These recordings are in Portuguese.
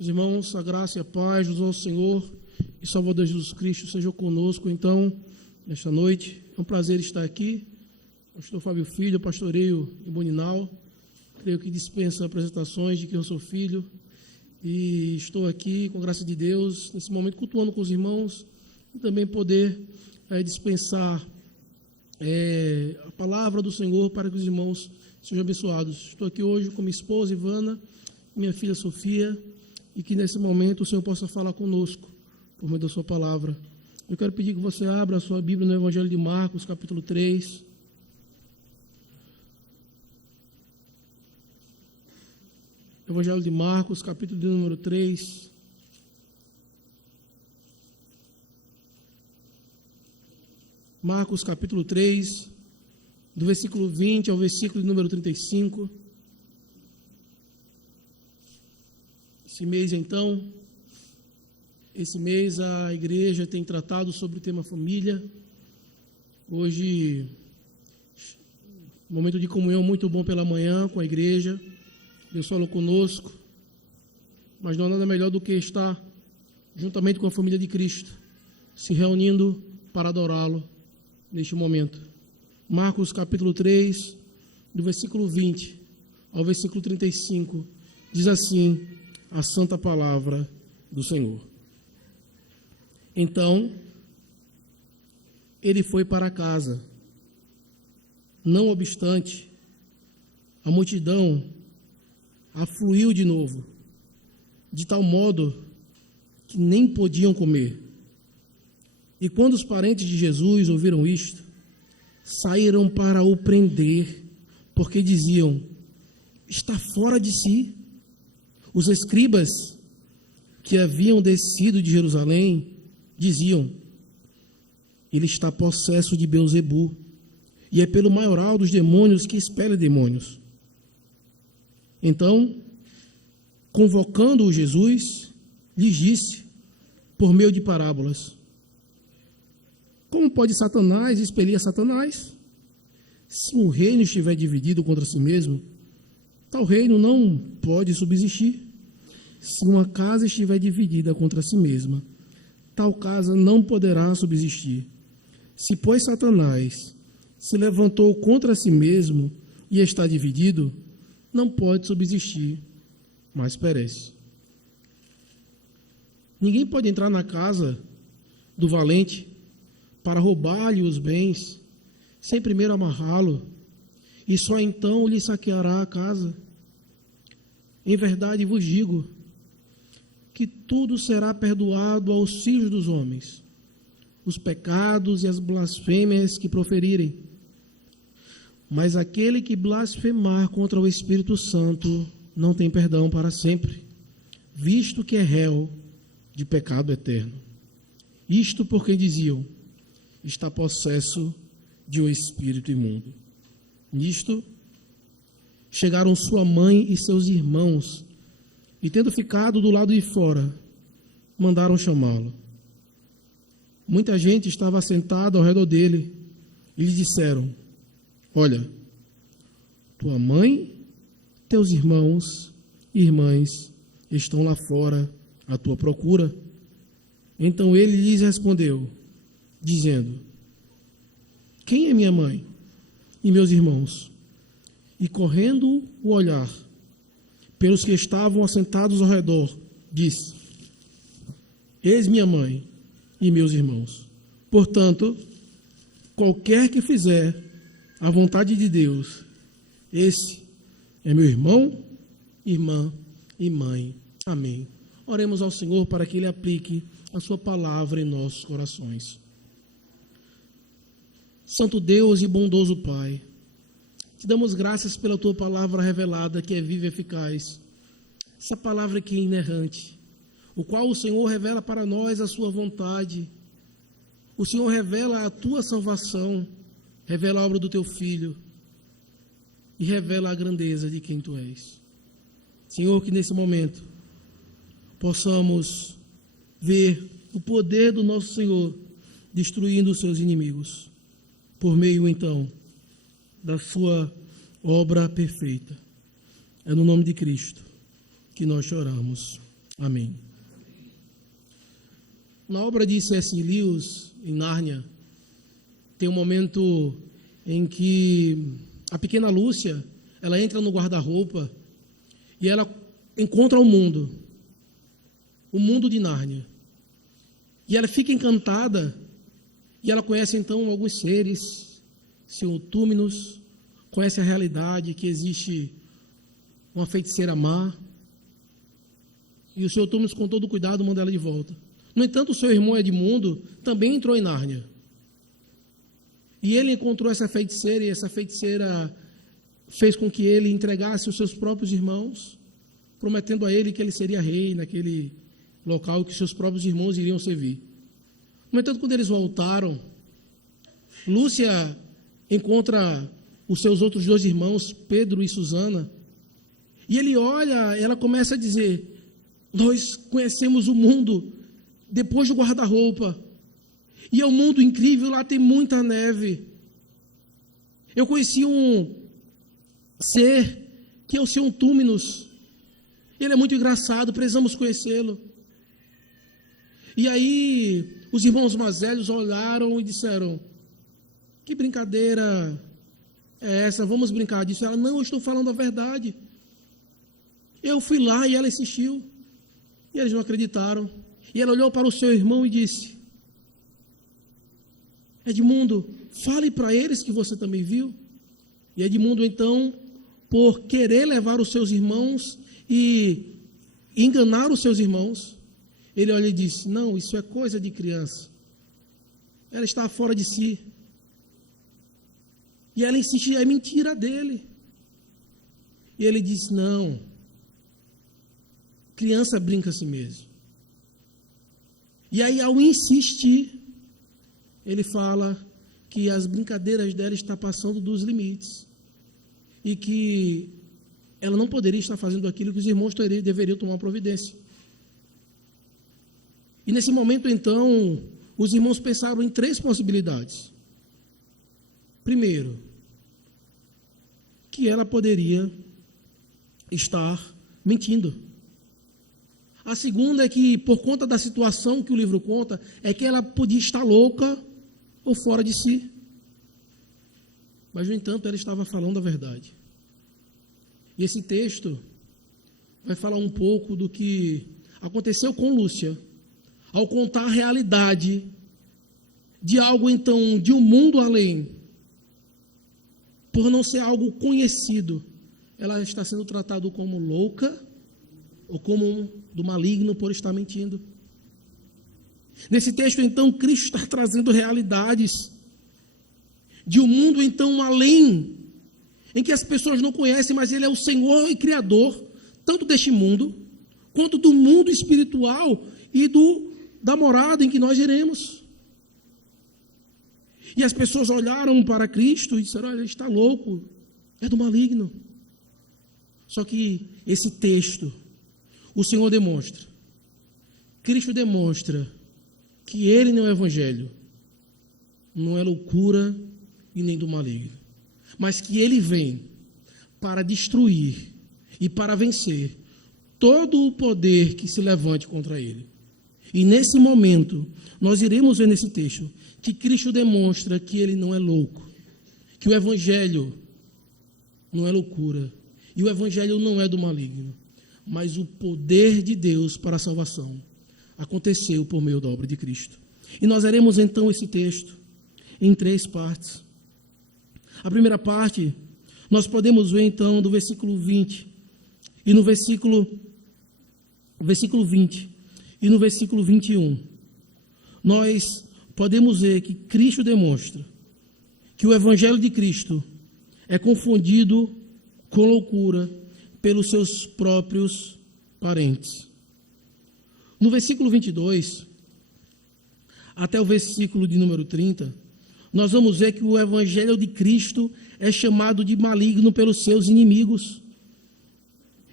Meus irmãos, a graça e a paz do nosso Senhor e Salvador Jesus Cristo sejam conosco, então, nesta noite. É um prazer estar aqui. Pastor Fábio Filho, pastoreio em Boninal. Creio que dispensa apresentações de quem eu sou filho. E estou aqui, com a graça de Deus, nesse momento cultuando com os irmãos e também poder dispensar a palavra do Senhor para que os irmãos sejam abençoados. Estou aqui hoje com minha esposa Ivana, minha filha Sofia, e que nesse momento o Senhor possa falar conosco por meio da sua palavra. Eu quero pedir que você abra a sua Bíblia no Evangelho de Marcos, capítulo 3. Evangelho de Marcos, capítulo de número 3. Marcos, capítulo 3, do versículo 20 ao versículo de número 35. Esse mês a igreja tem tratado sobre o tema família. Hoje, momento de comunhão muito bom pela manhã com a igreja. Deus falou conosco, mas não há nada melhor do que estar juntamente com a família de Cristo, se reunindo para adorá-lo neste momento. Marcos capítulo 3, do versículo 20 ao versículo 35, diz assim a santa palavra do Senhor. Então, ele foi para casa. Não obstante, a multidão afluiu de novo, de tal modo que nem podiam comer. E quando os parentes de Jesus ouviram isto, saíram para o prender, porque diziam: está fora de si. Os escribas que haviam descido de Jerusalém diziam: ele está possesso de Beelzebu, e é pelo maioral dos demônios que expele demônios. Então, convocando-o Jesus, lhes disse, por meio de parábolas: como pode Satanás expelir a Satanás? Se um reino estiver dividido contra si mesmo, tal reino não pode subsistir. Se uma casa estiver dividida contra si mesma, tal casa não poderá subsistir. Se, pois, Satanás se levantou contra si mesmo e está dividido, não pode subsistir, mas perece. Ninguém pode entrar na casa do valente para roubar-lhe os bens, sem primeiro amarrá-lo, e só então lhe saqueará a casa. Em verdade vos digo que tudo será perdoado aos filhos dos homens, os pecados e as blasfêmias que proferirem. Mas aquele que blasfemar contra o Espírito Santo não tem perdão para sempre, visto que é réu de pecado eterno. Isto porque diziam: está possesso de um espírito imundo. Nisto chegaram sua mãe e seus irmãos, e tendo ficado do lado de fora, mandaram chamá-lo. Muita gente estava assentada ao redor dele, e lhe disseram: olha, tua mãe, teus irmãos e irmãs estão lá fora à tua procura. Então ele lhes respondeu, dizendo: quem é minha mãe e meus irmãos? E correndo o olhar pelos que estavam assentados ao redor, disse: eis minha mãe e meus irmãos. Portanto, qualquer que fizer a vontade de Deus, esse é meu irmão, irmã e mãe. Amém. Oremos ao Senhor para que Ele aplique a sua palavra em nossos corações. Santo Deus e bondoso Pai, te damos graças pela tua palavra revelada, que é viva e eficaz. Essa palavra que é inerrante, o qual o Senhor revela para nós a sua vontade. O Senhor revela a tua salvação, revela a obra do teu Filho e revela a grandeza de quem tu és. Senhor, que nesse momento possamos ver o poder do nosso Senhor destruindo os seus inimigos, por meio, então, da sua obra perfeita. É no nome de Cristo que nós choramos. Amém. Na obra de C.S. Lewis, em Nárnia, tem um momento em que a pequena Lúcia, ela entra no guarda-roupa e ela encontra o mundo de Nárnia. E ela fica encantada e ela conhece então alguns seres, Senhor Túminos, conhece a realidade que existe uma feiticeira má. E o Senhor Túminos, com todo cuidado, manda ela de volta. No entanto, o seu irmão Edmundo também entrou em Nárnia. E ele encontrou essa feiticeira, e essa feiticeira fez com que ele entregasse os seus próprios irmãos, prometendo a ele que ele seria rei naquele local que seus próprios irmãos iriam servir. No entanto, quando eles voltaram, Lúcia encontra os seus outros 2 irmãos, Pedro e Susana, e ele olha, ela começa a dizer: nós conhecemos o mundo depois do guarda-roupa, e é um mundo incrível, lá tem muita neve. Eu conheci um ser que é o Senhor Túminos, ele é muito engraçado, precisamos conhecê-lo. E aí os irmãos mais velhos olharam e disseram: que brincadeira é essa? Vamos brincar disso? Ela: não, eu estou falando a verdade. Eu fui lá e ela insistiu. E eles não acreditaram. E ela olhou para o seu irmão e disse: Edmundo, fale para eles que você também viu. E Edmundo, então, por querer levar os seus irmãos e enganar os seus irmãos, ele olha e disse: não, isso é coisa de criança. Ela está fora de si. E ela insiste: é mentira dele. E ele diz: não, criança brinca a si mesmo. E aí, ao insistir, ele fala que as brincadeiras dela estão passando dos limites e que ela não poderia estar fazendo aquilo que os irmãos deveriam tomar providência. E nesse momento, então, os irmãos pensaram em 3 possibilidades. Primeiro, que ela poderia estar mentindo. A segunda é que, por conta da situação que o livro conta, é que ela podia estar louca ou fora de si. Mas, no entanto, ela estava falando a verdade. E esse texto vai falar um pouco do que aconteceu com Lúcia, ao contar a realidade de algo, então, de um mundo além. Por não ser algo conhecido, ela está sendo tratada como louca ou como do maligno por estar mentindo. Nesse texto, então, Cristo está trazendo realidades de um mundo, então, além, em que as pessoas não conhecem, mas Ele é o Senhor e Criador, tanto deste mundo, quanto do mundo espiritual e da morada em que nós iremos. E as pessoas olharam para Cristo e disseram: olha, ele está louco, é do maligno. Só que esse texto, o Senhor demonstra, Cristo demonstra que Ele não é evangelho, não é loucura e nem do maligno, mas que Ele vem para destruir e para vencer todo o poder que se levante contra Ele. E nesse momento, nós iremos ver nesse texto que Cristo demonstra que Ele não é louco, que o evangelho não é loucura e o evangelho não é do maligno, mas o poder de Deus para a salvação aconteceu por meio da obra de Cristo. E nós veremos então esse texto em 3 partes. A primeira parte, nós podemos ver então do versículo 20 e no versículo 20 e no versículo 21. Nós podemos ver que Cristo demonstra que o evangelho de Cristo é confundido com loucura pelos seus próprios parentes. No versículo 22, até o versículo de número 30, nós vamos ver que o evangelho de Cristo é chamado de maligno pelos seus inimigos.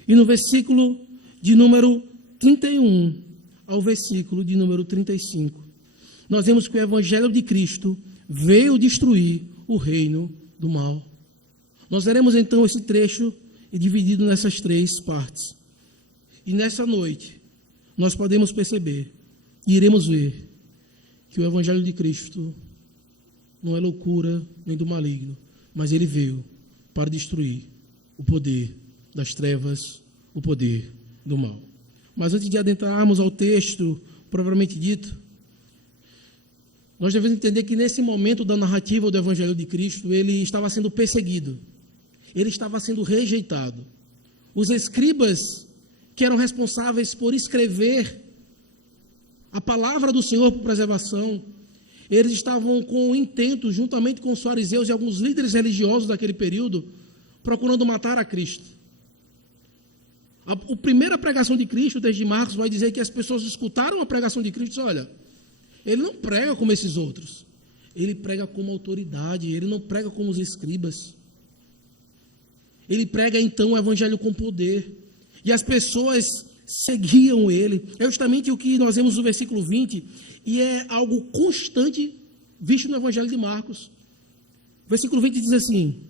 E no versículo de número 31 ao versículo de número 35, nós vemos que o evangelho de Cristo veio destruir o reino do mal. Nós veremos então esse trecho dividido nessas 3 partes. E nessa noite, nós podemos perceber e iremos ver que o Evangelho de Cristo não é loucura nem do maligno, mas ele veio para destruir o poder das trevas, o poder do mal. Mas antes de adentrarmos ao texto propriamente dito, nós devemos entender que nesse momento da narrativa do Evangelho de Cristo, ele estava sendo perseguido, ele estava sendo rejeitado. Os escribas, que eram responsáveis por escrever a palavra do Senhor por preservação, eles estavam com o intento, juntamente com os fariseus e alguns líderes religiosos daquele período, procurando matar a Cristo. A primeira pregação de Cristo, desde Marcos, vai dizer que as pessoas escutaram a pregação de Cristo e disseram, olha, ele não prega como esses outros, ele prega como autoridade, ele não prega como os escribas. Ele prega então o evangelho com poder, e as pessoas seguiam ele. É justamente o que nós vemos no versículo 20, e é algo constante visto no evangelho de Marcos. O versículo 20 diz assim: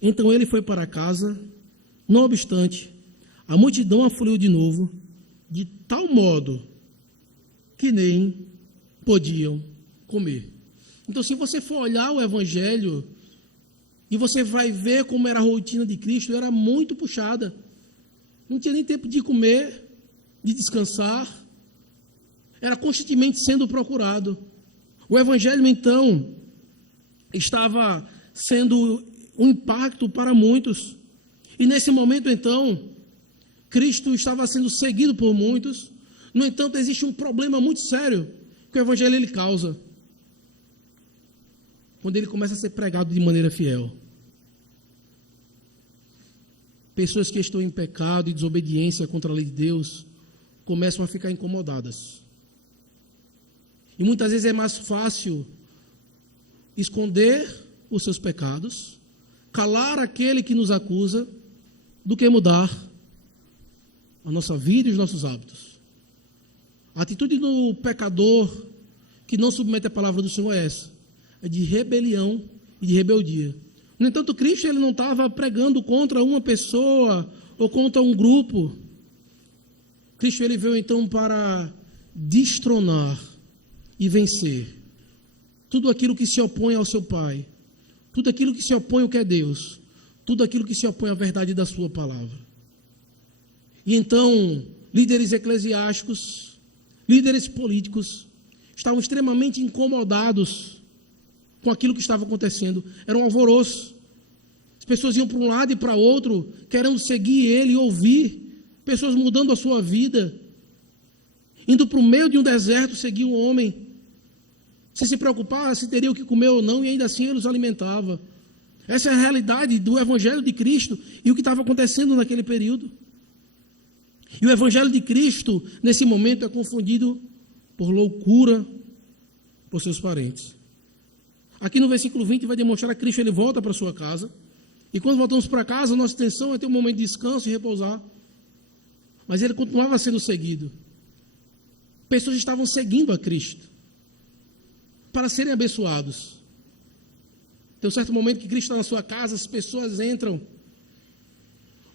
então ele foi para casa, não obstante, a multidão afluiu de novo, de tal modo que nem podiam comer. Então, se você for olhar o evangelho, e você vai ver como era a rotina de Cristo, era muito puxada. Não tinha nem tempo de comer, de descansar. Era constantemente sendo procurado. O evangelho, então, estava sendo um impacto para muitos. E nesse momento, então, Cristo estava sendo seguido por muitos. No entanto, existe um problema muito sério que o evangelho ele causa. Quando ele começa a ser pregado de maneira fiel. Pessoas que estão em pecado e desobediência contra a lei de Deus começam a ficar incomodadas. E muitas vezes é mais fácil esconder os seus pecados, calar aquele que nos acusa, do que mudar a nossa vida e os nossos hábitos. A atitude do pecador que não submete a palavra do Senhor é essa: é de rebelião e de rebeldia. No entanto, Cristo ele não estava pregando contra uma pessoa ou contra um grupo. Cristo ele veio então para destronar e vencer tudo aquilo que se opõe ao seu Pai, tudo aquilo que se opõe ao que é Deus, tudo aquilo que se opõe à verdade da sua palavra. E então, líderes eclesiásticos, líderes políticos, estavam extremamente incomodados com aquilo que estava acontecendo. Era um alvoroço. As pessoas iam para um lado e para outro, querendo seguir ele e ouvir. Pessoas mudando a sua vida. Indo para o meio de um deserto, seguir um homem. Sem se preocupar se teria o que comer ou não, e ainda assim ele os alimentava. Essa é a realidade do Evangelho de Cristo e o que estava acontecendo naquele período. E o Evangelho de Cristo, nesse momento, é confundido por loucura por seus parentes. Aqui no versículo 20 vai demonstrar que Cristo ele volta para sua casa. E quando voltamos para casa, a nossa intenção é ter um momento de descanso e repousar. Mas ele continuava sendo seguido. Pessoas estavam seguindo a Cristo para serem abençoados. Tem um certo momento que Cristo está na sua casa, as pessoas entram.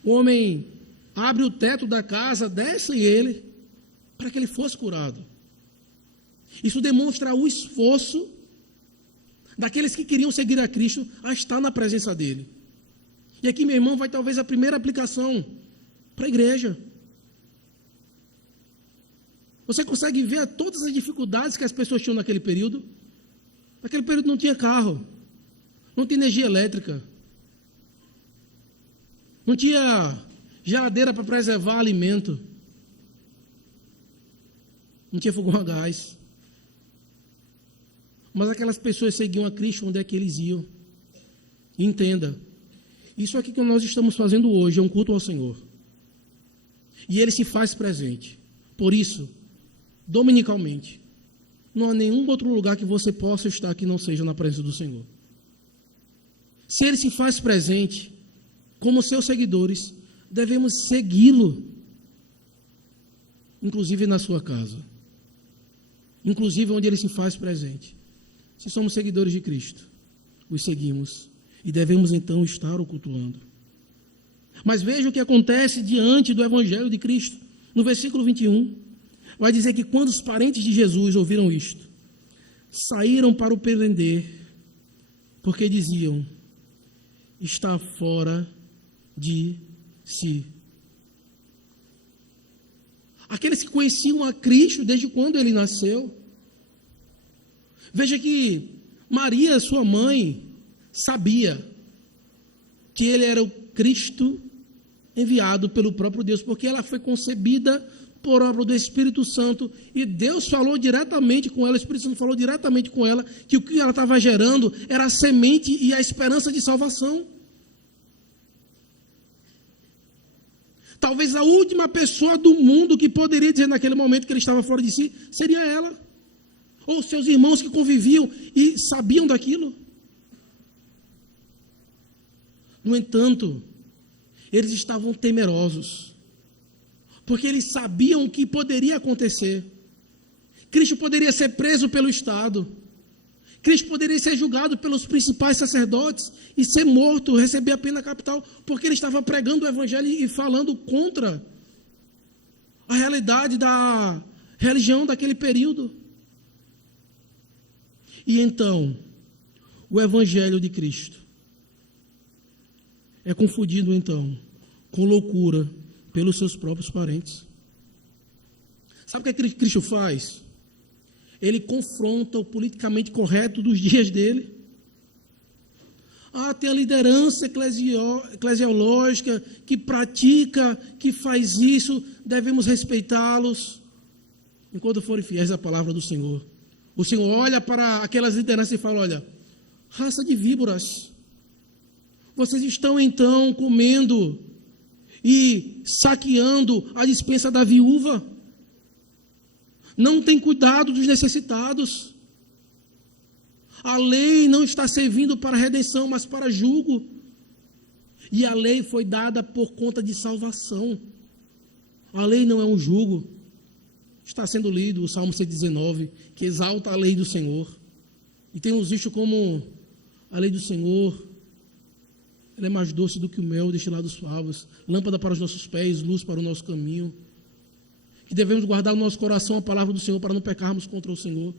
O homem abre o teto da casa, desce ele, para que ele fosse curado. Isso demonstra o esforço daqueles que queriam seguir a Cristo a estar na presença dele. E aqui, meu irmão, vai talvez a primeira aplicação para a igreja. Você consegue ver todas as dificuldades que as pessoas tinham naquele período? Naquele período não tinha carro, não tinha energia elétrica, não tinha geladeira para preservar alimento, não tinha fogão a gás. Mas aquelas pessoas seguiam a Cristo onde é que eles iam. Entenda, isso aqui que nós estamos fazendo hoje é um culto ao Senhor. E ele se faz presente. Por isso, dominicalmente, não há nenhum outro lugar que você possa estar que não seja na presença do Senhor. Se ele se faz presente, como seus seguidores, devemos segui-lo, inclusive na sua casa, inclusive onde ele se faz presente. Se somos seguidores de Cristo, os seguimos e devemos então estar o cultuando. Mas veja o que acontece diante do Evangelho de Cristo. No versículo 21, vai dizer que quando os parentes de Jesus ouviram isto, saíram para o prender, porque diziam: está fora de si. Aqueles que conheciam a Cristo desde quando ele nasceu. Veja que Maria, sua mãe, sabia que ele era o Cristo enviado pelo próprio Deus, porque ela foi concebida por obra do Espírito Santo, e Deus falou diretamente com ela, o Espírito Santo falou diretamente com ela, que o que ela estava gerando era a semente e a esperança de salvação. Talvez a última pessoa do mundo que poderia dizer naquele momento que ele estava fora de si, seria ela, ou seus irmãos que conviviam e sabiam daquilo. No entanto, eles estavam temerosos, porque eles sabiam o que poderia acontecer. Cristo poderia ser preso pelo Estado, Cristo poderia ser julgado pelos principais sacerdotes e ser morto, receber a pena capital, porque ele estava pregando o Evangelho e falando contra a realidade da religião daquele período. E então, o Evangelho de Cristo é confundido então com loucura pelos seus próprios parentes. Sabe o que Cristo faz? Ele confronta o politicamente correto dos dias dele. Tem a liderança eclesiológica que pratica, que faz isso, devemos respeitá-los, enquanto forem fiéis à palavra do Senhor. O Senhor olha para aquelas lideranças e fala: olha, raça de víboras, vocês estão então comendo e saqueando a despensa da viúva, não tem cuidado dos necessitados. A lei não está servindo para redenção, mas para julgo. E a lei foi dada por conta de salvação. A lei não é um julgo. Está sendo lido o Salmo 119, que exalta a lei do Senhor. E temos visto como a lei do Senhor, ela é mais doce do que o mel destilado dos favos, lâmpada para os nossos pés, luz para o nosso caminho. Que devemos guardar no nosso coração a palavra do Senhor para não pecarmos contra o Senhor.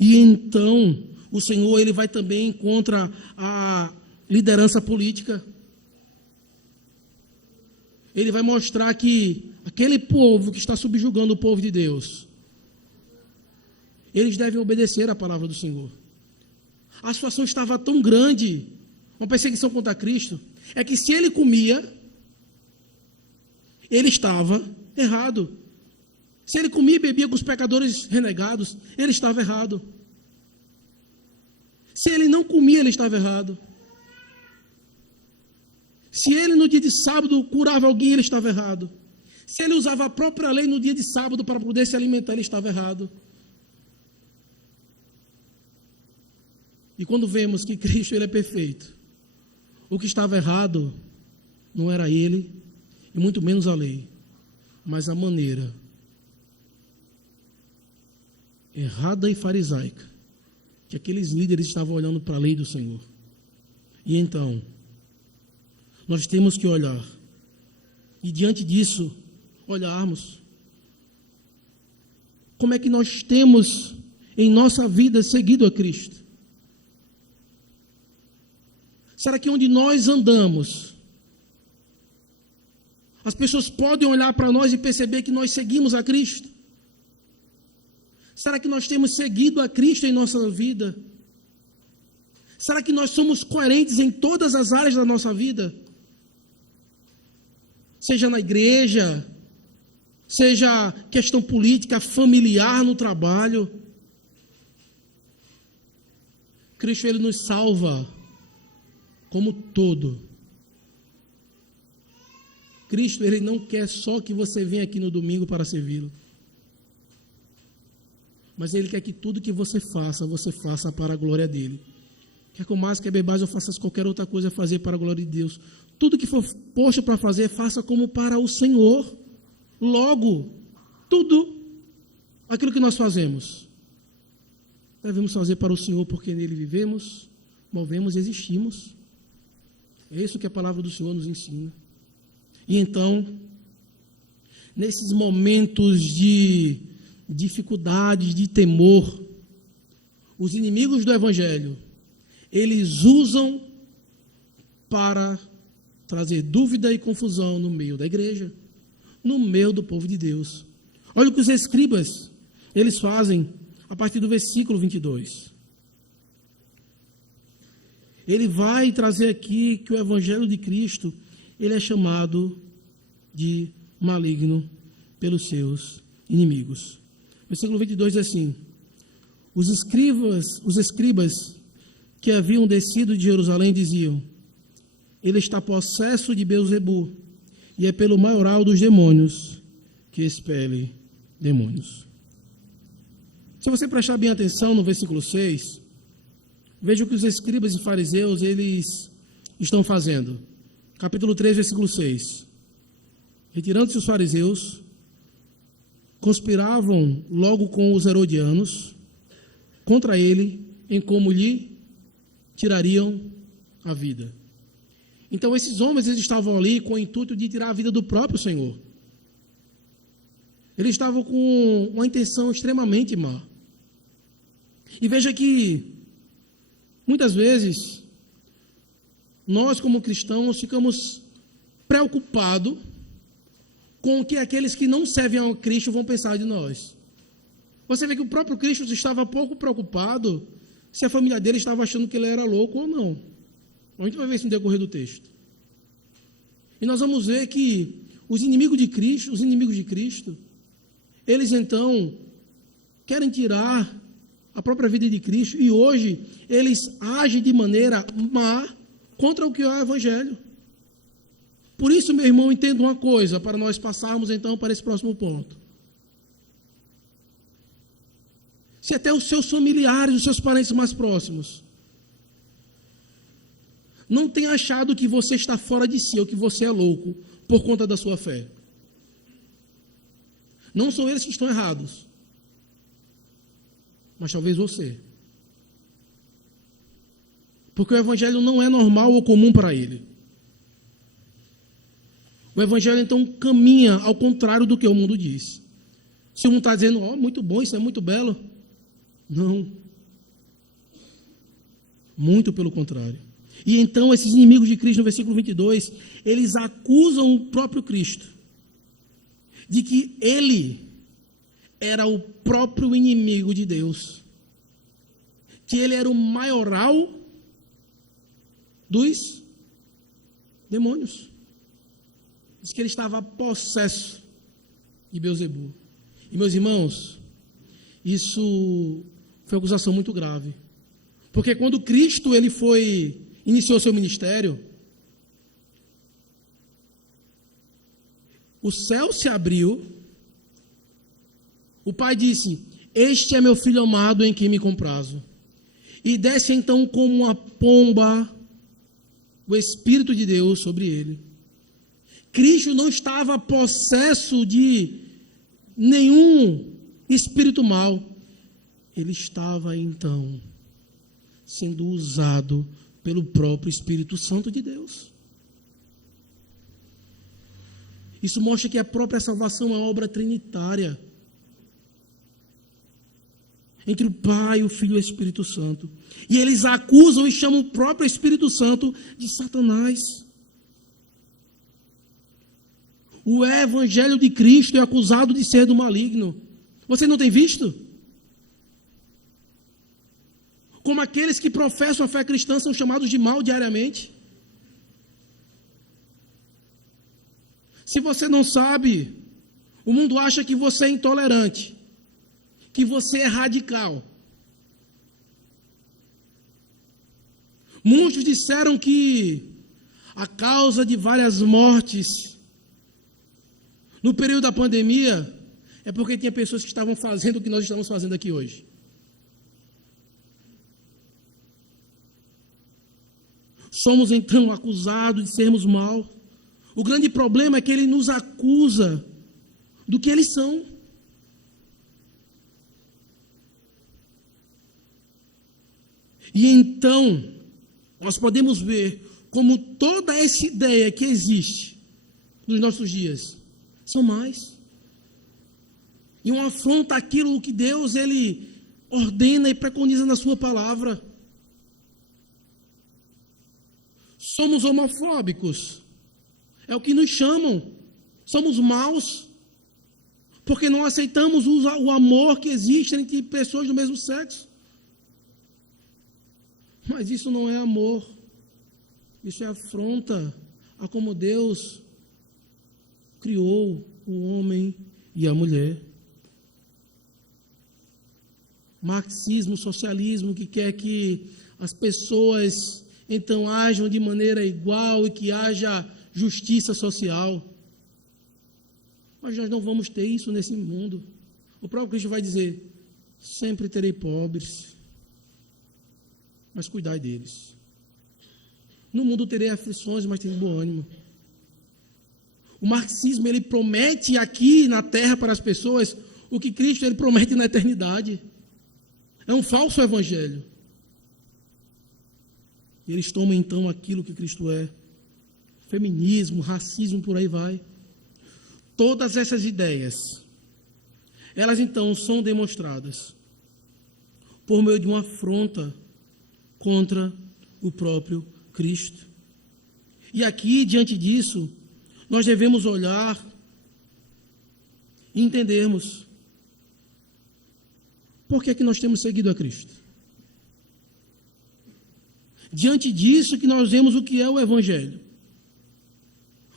E então, o Senhor, ele vai também contra a liderança política. Ele vai mostrar que aquele povo que está subjugando o povo de Deus, eles devem obedecer à palavra do Senhor. A situação estava tão grande, uma perseguição contra Cristo, é que se ele comia, ele estava errado. Se ele comia e bebia com os pecadores renegados, ele estava errado. Se ele não comia, ele estava errado. Se ele no dia de sábado curava alguém, ele estava errado. Se ele usava a própria lei no dia de sábado para poder se alimentar, ele estava errado. E quando vemos que Cristo ele é perfeito, o que estava errado não era ele, e muito menos a lei, mas a maneira errada e farisaica que aqueles líderes estavam olhando para a lei do Senhor. E então, nós temos que olhar, e diante disso, olharmos como é que nós temos em nossa vida seguido a Cristo. Será que onde nós andamos, as pessoas podem olhar para nós e perceber que nós seguimos a Cristo? Será que nós temos seguido a Cristo em nossa vida? Será que nós somos coerentes em todas as áreas da nossa vida? Seja na igreja, seja questão política, familiar, no trabalho. Cristo, ele nos salva como todo. Cristo, ele não quer só que você venha aqui no domingo para servi-lo, mas ele quer que tudo que você faça para a glória dele. Quer comas, quer bebais ou faças qualquer outra coisa, fazer para a glória de Deus. Tudo que for posto para fazer, faça como para o Senhor. Logo, tudo aquilo que nós fazemos, devemos fazer para o Senhor, porque nele vivemos, movemos e existimos. É isso que a palavra do Senhor nos ensina. E então, nesses momentos de dificuldades, de temor, os inimigos do Evangelho, eles usam para trazer dúvida e confusão no meio da igreja, no meio do povo de Deus. Olha o que os escribas, eles fazem a partir do versículo 22. Ele vai trazer aqui que o Evangelho de Cristo, ele é chamado de maligno pelos seus inimigos. Versículo 22 diz assim: os escribas que haviam descido de Jerusalém diziam: ele está possesso de Beelzebu, e é pelo maioral dos demônios que expele demônios. Se você prestar bem atenção no versículo 6, veja o que os escribas e fariseus eles estão fazendo. Capítulo 3, versículo 6. Retirando-se os fariseus, conspiravam logo com os herodianos contra ele, em como lhe tirariam a vida. Então esses homens eles estavam ali com o intuito de tirar a vida do próprio Senhor. Eles estavam com uma intenção extremamente má. E veja que muitas vezes nós como cristãos ficamos preocupados com o que aqueles que não servem ao Cristo vão pensar de nós. Você vê que o próprio Cristo estava pouco preocupado se a família dele estava achando que ele era louco ou não. A gente vai ver isso no decorrer do texto. E nós vamos ver que os inimigos de Cristo, eles então querem tirar a própria vida de Cristo e hoje eles agem de maneira má contra o que é o Evangelho. Por isso, meu irmão, entenda uma coisa, para nós passarmos então para esse próximo ponto. Se até os seus familiares, os seus parentes mais próximos, não tem achado que você está fora de si ou que você é louco por conta da sua fé, não são eles que estão errados, mas talvez você. Porque o Evangelho não é normal ou comum para ele. O Evangelho então caminha ao contrário do que o mundo diz. Se o mundo está dizendo, muito bom, isso é muito belo. Não. Muito pelo contrário. E então esses inimigos de Cristo, no versículo 22, eles acusam o próprio Cristo de que ele era o próprio inimigo de Deus, que ele era o maioral dos demônios. Diz que ele estava possesso de Beelzebu. E meus irmãos, isso foi uma acusação muito grave. Porque quando Cristo iniciou seu ministério, o céu se abriu, o Pai disse: este é meu filho amado em quem me comprazo. E desce então como uma pomba o Espírito de Deus sobre ele. Cristo não estava possesso de nenhum espírito mau. Ele estava então sendo usado pelo próprio Espírito Santo de Deus. Isso mostra que a própria salvação é uma obra trinitária, entre o Pai, o Filho e o Espírito Santo. E eles acusam e chamam o próprio Espírito Santo de Satanás. O Evangelho de Cristo é acusado de ser do maligno. Você não tem visto? Como aqueles que professam a fé cristã são chamados de mal diariamente. Se você não sabe, o mundo acha que você é intolerante, que você é radical. Muitos disseram que a causa de várias mortes no período da pandemia é porque tinha pessoas que estavam fazendo o que nós estamos fazendo aqui hoje. Somos então acusados de sermos mal. O grande problema é que ele nos acusa do que eles são. E então, nós podemos ver como toda essa ideia que existe nos nossos dias são mais. e uma afronta àquilo que Deus ele ordena e preconiza na sua palavra. Somos homofóbicos, é o que nos chamam. Somos maus, porque não aceitamos o amor que existe entre pessoas do mesmo sexo. Mas isso não é amor, isso é afronta a como Deus criou o homem e a mulher. Marxismo, socialismo, que quer que as pessoas então ajam de maneira igual e que haja justiça social. Mas nós não vamos ter isso nesse mundo. O próprio Cristo vai dizer: sempre terei pobres, mas cuidai deles. No mundo terei aflições, mas tenho bom ânimo. O marxismo, ele promete aqui na terra para as pessoas o que Cristo ele promete na eternidade. É um falso evangelho. Eles tomam então aquilo que Cristo é. Feminismo, racismo, por aí vai. Todas essas ideias, elas então são demonstradas por meio de uma afronta contra o próprio Cristo. E aqui, diante disso, nós devemos olhar e entendermos por que é que nós temos seguido a Cristo. Diante disso que nós vemos o que é o Evangelho.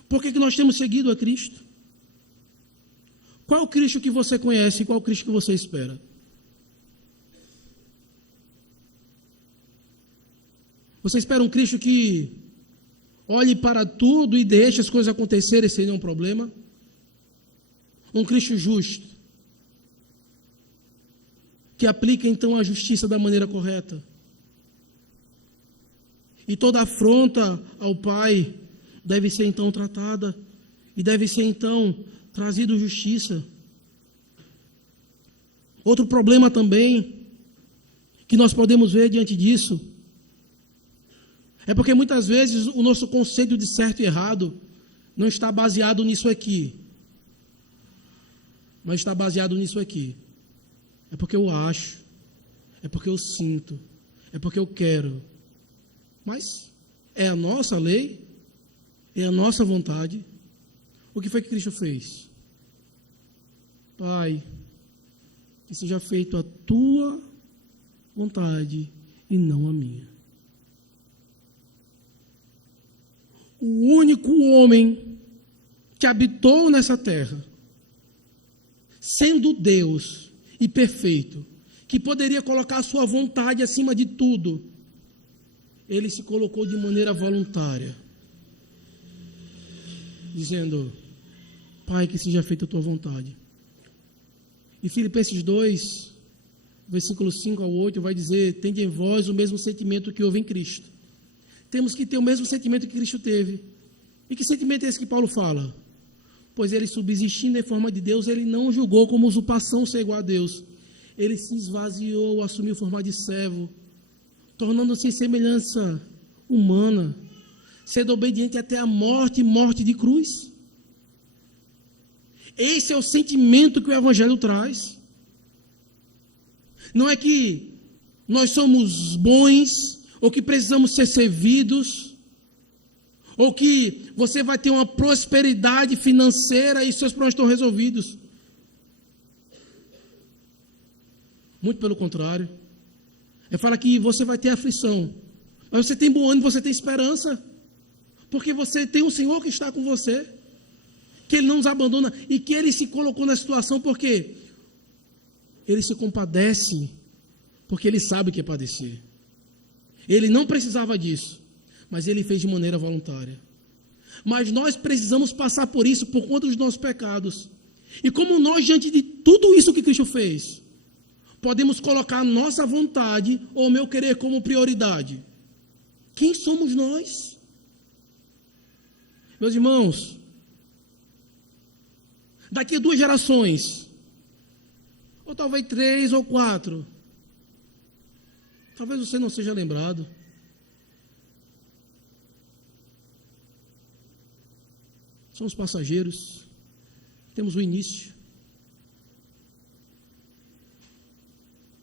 Por que é que nós temos seguido a Cristo? Qual o Cristo que você conhece e qual o Cristo que você espera? Você espera um Cristo que olhe para tudo e deixe as coisas acontecerem sem nenhum problema? Um Cristo justo, que aplica então a justiça da maneira correta. E toda afronta ao Pai deve ser então tratada e deve ser então trazido justiça. Outro problema também que nós podemos ver diante disso é porque muitas vezes o nosso conceito de certo e errado não está baseado nisso aqui, mas está baseado nisso aqui. É porque eu acho, é porque eu sinto, é porque eu quero. Mas é a nossa lei, é a nossa vontade. O que foi que Cristo fez? Pai, que seja feito a tua vontade e não a minha. O único homem que habitou nessa terra, sendo Deus e perfeito, que poderia colocar a sua vontade acima de tudo, ele se colocou de maneira voluntária, dizendo: Pai, que seja feita a tua vontade. E Filipenses 2, versículos 5 ao 8, vai dizer: tende em vós o mesmo sentimento que houve em Cristo. Temos que ter o mesmo sentimento que Cristo teve. E que sentimento é esse que Paulo fala? Pois ele, subsistindo em forma de Deus, ele não julgou como usurpação ser igual a Deus. Ele se esvaziou, assumiu forma de servo, tornando-se em semelhança humana, sendo obediente até a morte, morte de cruz. Esse é o sentimento que o Evangelho traz. Não é que nós somos bons, ou que precisamos ser servidos, ou que você vai ter uma prosperidade financeira e seus problemas estão resolvidos. Muito pelo contrário. Ele fala que você vai ter aflição, mas você tem bom ânimo, você tem esperança, porque você tem um Senhor que está com você, que Ele não nos abandona e que Ele se colocou na situação porque Ele se compadece, porque Ele sabe o que é padecer. Ele não precisava disso, mas Ele fez de maneira voluntária. Mas nós precisamos passar por isso por conta dos nossos pecados. E como nós, diante de tudo isso que Cristo fez, podemos colocar a nossa vontade ou o meu querer como prioridade? Quem somos nós? Meus irmãos, daqui a 2 gerações, ou talvez 3 ou 4, talvez você não seja lembrado. Somos passageiros, temos o início.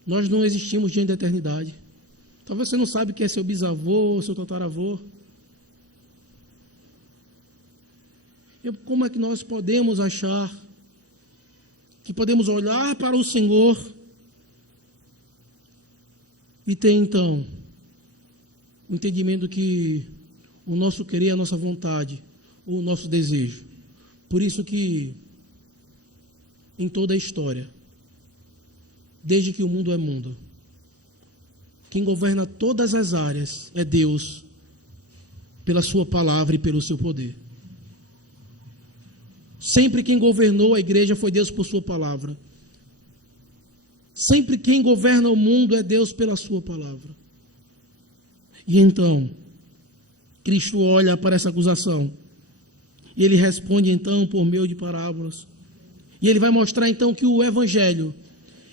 Nós não existimos diante da eternidade. Talvez você não sabe quem é seu bisavô, seu tataravô. Como é que nós podemos achar que podemos olhar para o Senhor e ter então o entendimento que o nosso querer, a nossa vontade, o nosso desejo. Por isso que em toda a história, desde que o mundo é mundo, quem governa todas as áreas é Deus, pela sua palavra e pelo seu poder. Sempre quem governou a igreja foi Deus por sua palavra. Sempre quem governa o mundo é Deus pela sua palavra. E então, Cristo olha para essa acusação e ele responde então por meio de parábolas. E ele vai mostrar então que o evangelho,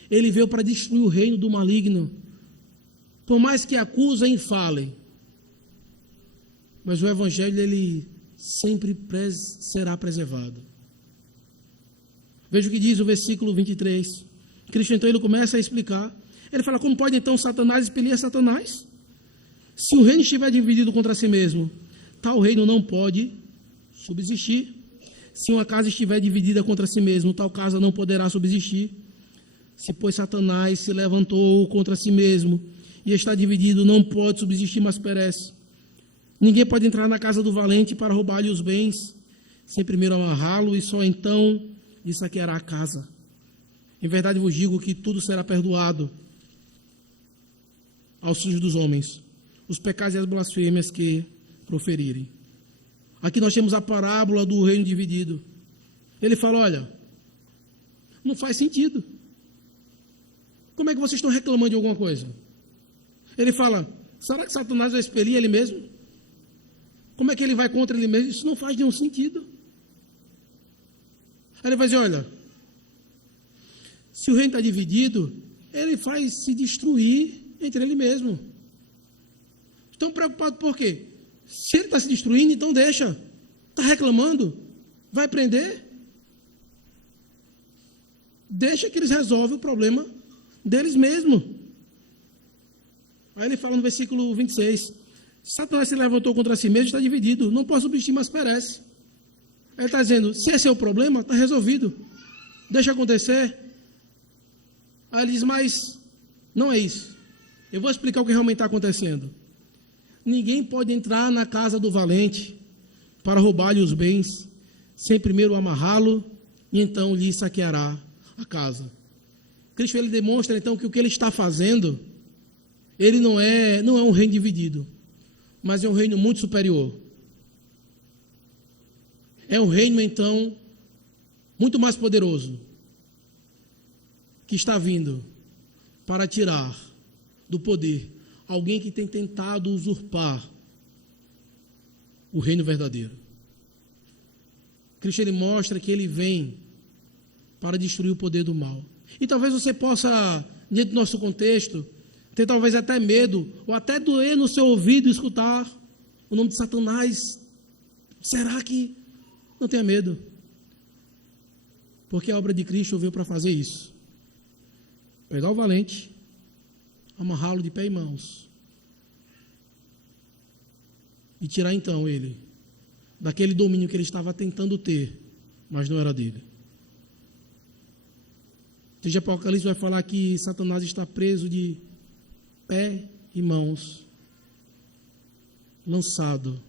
ele veio para destruir o reino do maligno. Por mais que acusem e falem, mas o evangelho ele sempre será preservado. Veja o que diz o versículo 23. Cristo então ele começa a explicar. Ele fala: como pode então Satanás expelir Satanás? Se o reino estiver dividido contra si mesmo, tal reino não pode subsistir. Se uma casa estiver dividida contra si mesmo, tal casa não poderá subsistir. Se, pois, Satanás se levantou contra si mesmo e está dividido, não pode subsistir, mas perece. Ninguém pode entrar na casa do valente para roubar-lhe os bens, sem primeiro amarrá-lo, e só então lhe saqueará a casa. Em verdade vos digo que tudo será perdoado aos filhos dos homens, os pecados e as blasfêmias que proferirem. Aqui nós temos a parábola do reino dividido. Ele fala: olha, não faz sentido. Como é que vocês estão reclamando de alguma coisa? Ele fala: será que Satanás vai expelir ele mesmo? Como é que ele vai contra ele mesmo? Isso não faz nenhum sentido. Aí ele vai dizer: olha, se o reino está dividido, ele faz se destruir entre ele mesmo. Estão preocupados por quê? Se ele está se destruindo, então deixa. Está reclamando? Vai prender? Deixa que eles resolvem o problema deles mesmos. Aí ele fala no versículo 26. Satanás se levantou contra si mesmo, está dividido. Não pode subsistir, mas perece. Ele está dizendo: se esse é o problema, está resolvido. Deixa acontecer. Aí ele diz: mas não é isso. Eu vou explicar o que realmente está acontecendo. Ninguém pode entrar na casa do valente para roubar-lhe os bens, sem primeiro amarrá-lo, e então lhe saqueará a casa. Cristo ele demonstra então que o que ele está fazendo, ele não é um reino dividido, mas é um reino muito superior. É um reino então muito mais poderoso, que está vindo para tirar do poder alguém que tem tentado usurpar o reino verdadeiro. Cristo ele mostra que ele vem para destruir o poder do mal. E talvez você possa, dentro do nosso contexto, ter talvez até medo, ou até doer no seu ouvido escutar o nome de Satanás. Será que? Não tenha medo. Porque a obra de Cristo veio para fazer isso. Pegar o valente, amarrá-lo de pé e mãos, e tirar então ele daquele domínio que ele estava tentando ter, mas não era dele. Desde Apocalipse vai falar que Satanás está preso de pé e mãos, lançado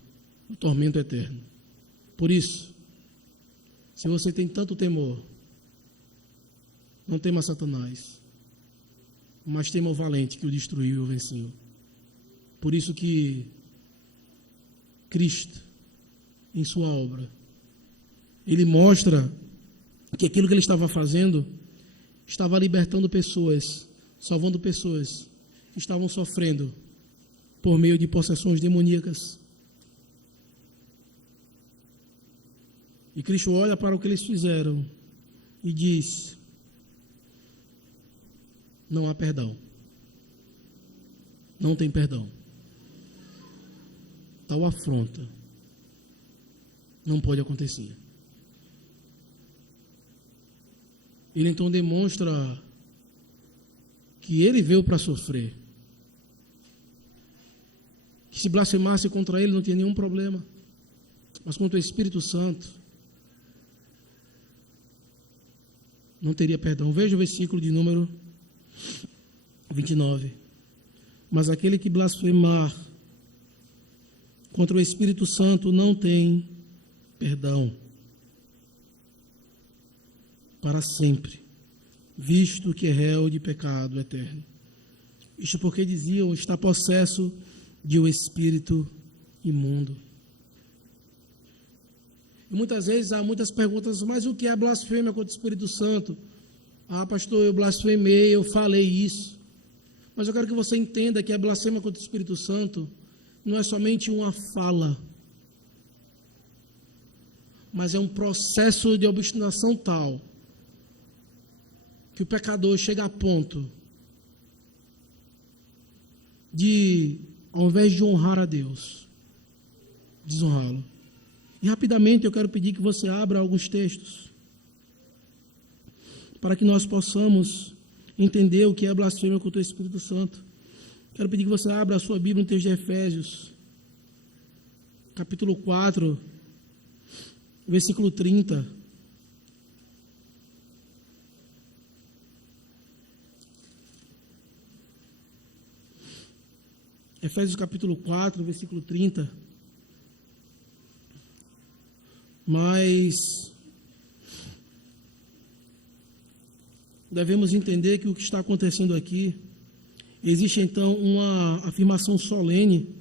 no tormento eterno. Por isso, se você tem tanto temor, não tema Satanás, mas tema o valente que o destruiu e o venceu. Por isso que Cristo, em sua obra, ele mostra que aquilo que ele estava fazendo estava libertando pessoas, salvando pessoas que estavam sofrendo por meio de possessões demoníacas. E Cristo olha para o que eles fizeram e diz: não há perdão. Não tem perdão. Tal afronta não pode acontecer. Ele então demonstra que ele veio para sofrer. Que se blasfemasse contra ele não tinha nenhum problema, mas contra o Espírito Santo não teria perdão. Veja o versículo de número 29. Mas aquele que blasfemar contra o Espírito Santo não tem perdão para sempre, visto que é réu de pecado eterno. Isto porque diziam, está possesso de um espírito imundo. E muitas vezes há muitas perguntas, mas o que é blasfêmia contra o Espírito Santo? Ah, pastor, eu blasfemei, eu falei isso. Mas eu quero que você entenda que a blasfêmia contra o Espírito Santo não é somente uma fala, mas é um processo de obstinação tal que o pecador chega a ponto de, ao invés de honrar a Deus, desonrá-lo. E rapidamente eu quero pedir que você abra alguns textos para que nós possamos entender o que é blasfêmia contra o Espírito Santo. Quero pedir que você abra a sua Bíblia no texto de Efésios, capítulo 4, versículo 30. Efésios capítulo 4, versículo 30. Mas devemos entender que o que está acontecendo aqui, existe então uma afirmação solene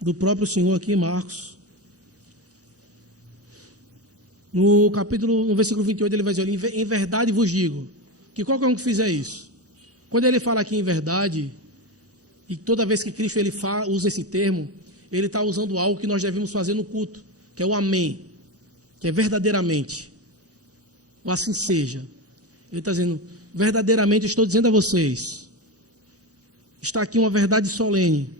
do próprio Senhor aqui em Marcos. No versículo 28, ele vai dizer: em verdade vos digo, que qualquer um que fizer isso, quando ele fala aqui em verdade, e toda vez que Cristo ele usa esse termo, ele está usando algo que nós devemos fazer no culto, que é o amém, que é verdadeiramente, ou assim seja. Ele está dizendo, verdadeiramente estou dizendo a vocês, está aqui uma verdade solene.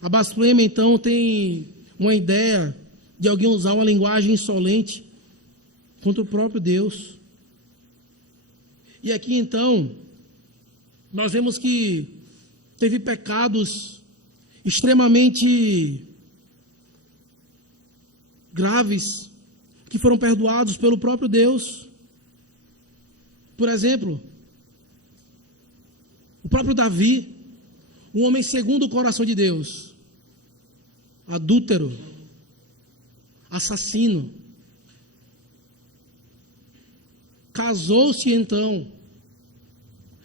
A blasfêmia então tem uma ideia de alguém usar uma linguagem insolente contra o próprio Deus. E aqui então, nós vemos que teve pecados extremamente graves que foram perdoados pelo próprio Deus. Por exemplo, o próprio Davi, um homem segundo o coração de Deus, adúltero, assassino, casou-se então,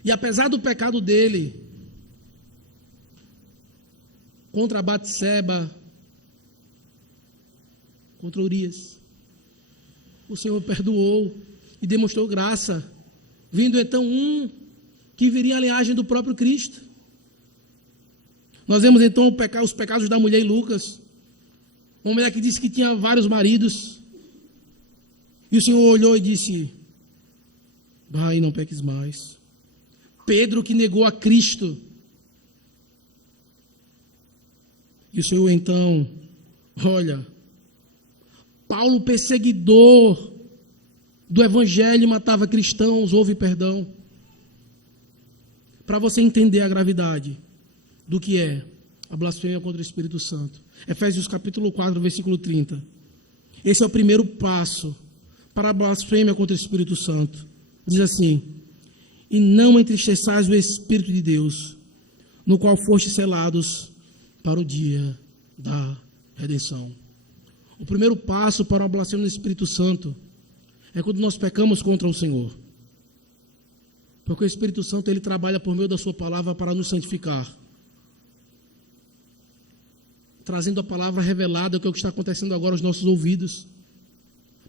e apesar do pecado dele contra Batseba, contra Urias, o Senhor perdoou e demonstrou graça, vindo então um que viria a linhagem do próprio Cristo. Nós vemos então os pecados da mulher em Lucas, uma mulher que disse que tinha vários maridos, e o Senhor olhou e disse: vai, não peques mais. Pedro, que negou a Cristo, e o Senhor então, olha, Paulo, perseguidor do evangelho, matava cristãos, houve perdão. Para você entender a gravidade do que é a blasfêmia contra o Espírito Santo. Efésios capítulo 4, versículo 30. Esse é o primeiro passo para a blasfêmia contra o Espírito Santo. Diz assim: e não entristeçais o Espírito de Deus, no qual fostes selados para o dia da redenção. O primeiro passo para a blasfêmia do Espírito Santo é quando nós pecamos contra o Senhor. Porque o Espírito Santo ele trabalha por meio da sua palavra para nos santificar, trazendo a palavra revelada, que é o que está acontecendo agora aos nossos ouvidos,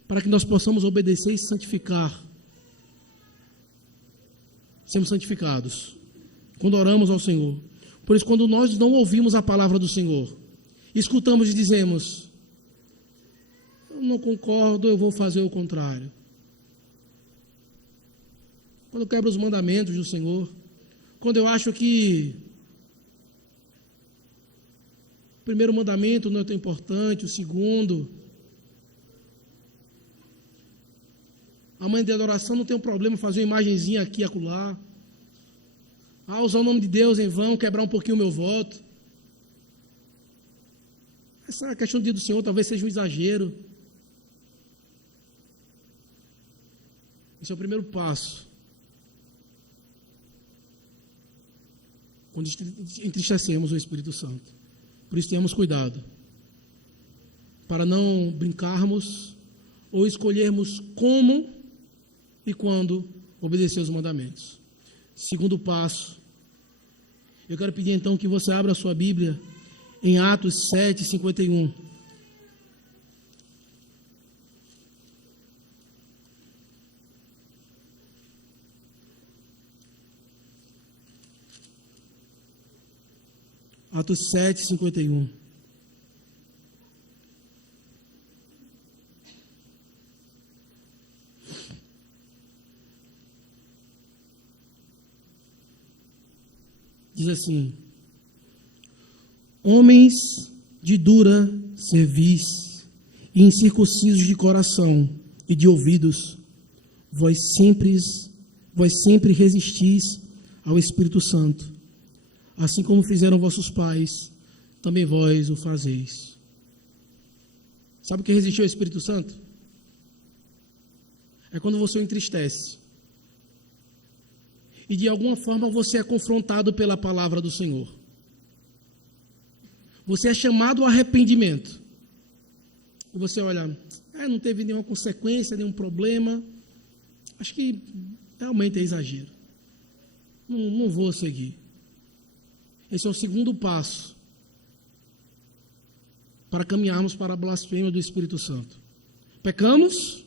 para que nós possamos obedecer e santificar. Sermos santificados quando oramos ao Senhor. Por isso, quando nós não ouvimos a palavra do Senhor, escutamos e dizemos: eu não concordo, eu vou fazer o contrário. Quando eu quebro os mandamentos do Senhor, quando eu acho que o primeiro mandamento não é tão importante, o segundo, a mãe de adoração não tem um problema fazer uma imagenzinha aqui e acolá. Usar o nome de Deus em vão, quebrar um pouquinho o meu voto. Essa questão do dia do Senhor talvez seja um exagero. Esse é o primeiro passo. Quando entristecemos o Espírito Santo. Por isso tenhamos cuidado. Para não brincarmos ou escolhermos como e quando obedecer os mandamentos. Segundo passo. Eu quero pedir então que você abra a sua Bíblia em Atos 7:51. Atos 7:51. Diz assim: homens de dura cerviz e incircuncisos de coração e de ouvidos, vós sempre resistis ao Espírito Santo, assim como fizeram vossos pais, também vós o fazeis. Sabe o que é resistir ao Espírito Santo? É quando você o entristece. E de alguma forma você é confrontado pela palavra do Senhor. Você é chamado ao arrependimento. E você olha, não teve nenhuma consequência, nenhum problema. Acho que realmente é exagero. Não vou seguir. Esse é o segundo passo para caminharmos para a blasfêmia do Espírito Santo. Pecamos,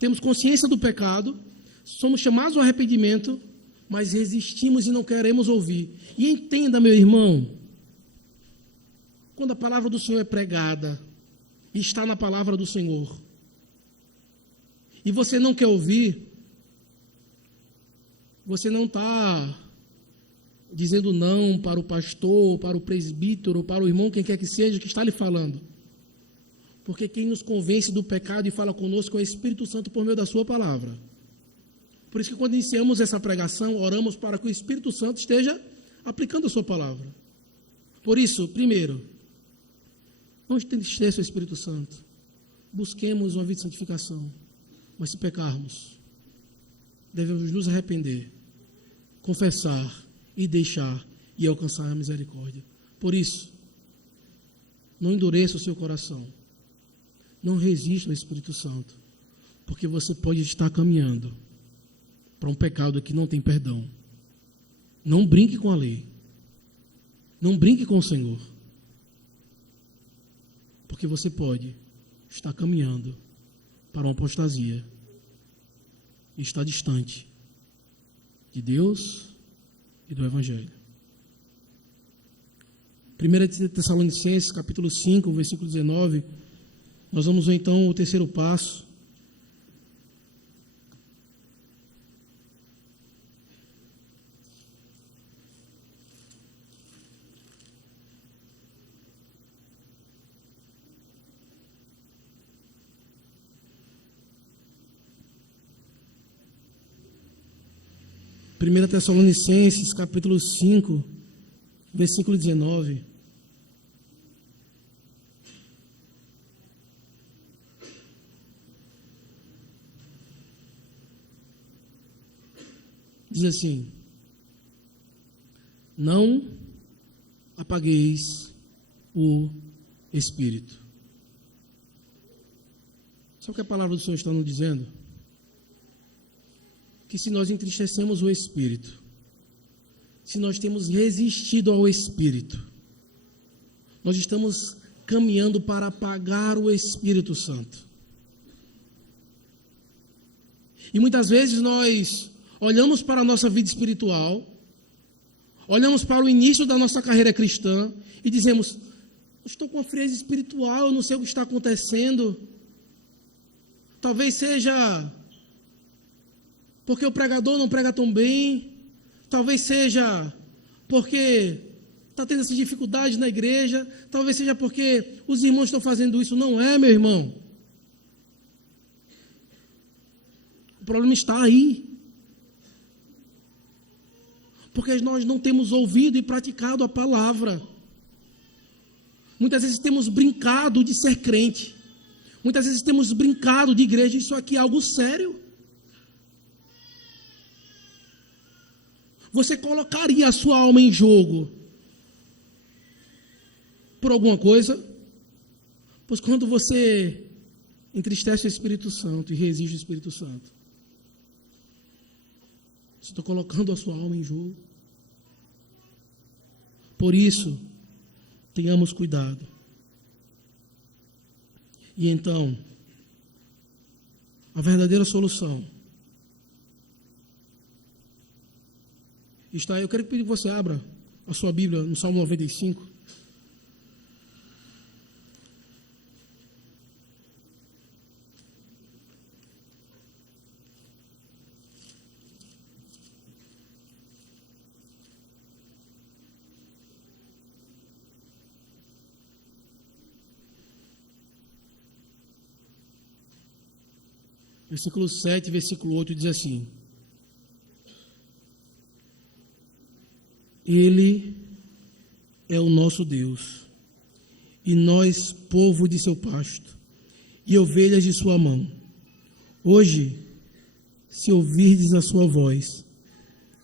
temos consciência do pecado, somos chamados ao arrependimento, mas resistimos e não queremos ouvir. E entenda, meu irmão, quando a palavra do Senhor é pregada, e está na palavra do Senhor, e você não quer ouvir, você não está dizendo não para o pastor, para o presbítero, para o irmão, quem quer que seja, que está lhe falando. Porque quem nos convence do pecado e fala conosco é o Espírito Santo por meio da sua palavra. Por isso que quando iniciamos essa pregação, oramos para que o Espírito Santo esteja aplicando a sua palavra. Por isso, primeiro, não entristeça o Espírito Santo. Busquemos uma vida de santificação. Mas se pecarmos, devemos nos arrepender, confessar e deixar e alcançar a misericórdia. Por isso, não endureça o seu coração. Não resista ao Espírito Santo, porque você pode estar caminhando para um pecado que não tem perdão. Não brinque com a lei. Não brinque com o Senhor. Porque você pode estar caminhando para uma apostasia e estar distante de Deus e do Evangelho. 1 Tessalonicenses, capítulo 5, versículo 19. Nós vamos ver então o terceiro passo. Primeira Tessalonicenses, capítulo 5, versículo 19. Diz assim: não apagueis o Espírito. Sabe o que a palavra do Senhor está nos dizendo? Que se nós entristecemos o Espírito, se nós temos resistido ao Espírito, nós estamos caminhando para apagar o Espírito Santo. E muitas vezes nós olhamos para a nossa vida espiritual, olhamos para o início da nossa carreira cristã e dizemos: estou com uma frieza espiritual, eu não sei o que está acontecendo. Talvez seja porque o pregador não prega tão bem, talvez seja porque está tendo essas dificuldades na igreja, talvez seja porque os irmãos estão fazendo isso. Não é, meu irmão. O problema está aí. porque nós não temos ouvido e praticado a palavra. Muitas vezes temos brincado de ser crente. Muitas vezes temos brincado de igreja. Isso aqui é algo sério. Você colocaria a sua alma em jogo por alguma coisa? Pois quando você entristece o Espírito Santo e resiste o Espírito Santo, você está colocando a sua alma em jogo. Por isso, tenhamos cuidado. E então, a verdadeira solução está, eu quero pedir que você abra a sua Bíblia no Salmo 95. Versículo 7, versículo 8 diz assim: Ele é o nosso Deus, e nós, povo de seu pasto, e ovelhas de sua mão. Hoje, se ouvirdes a sua voz,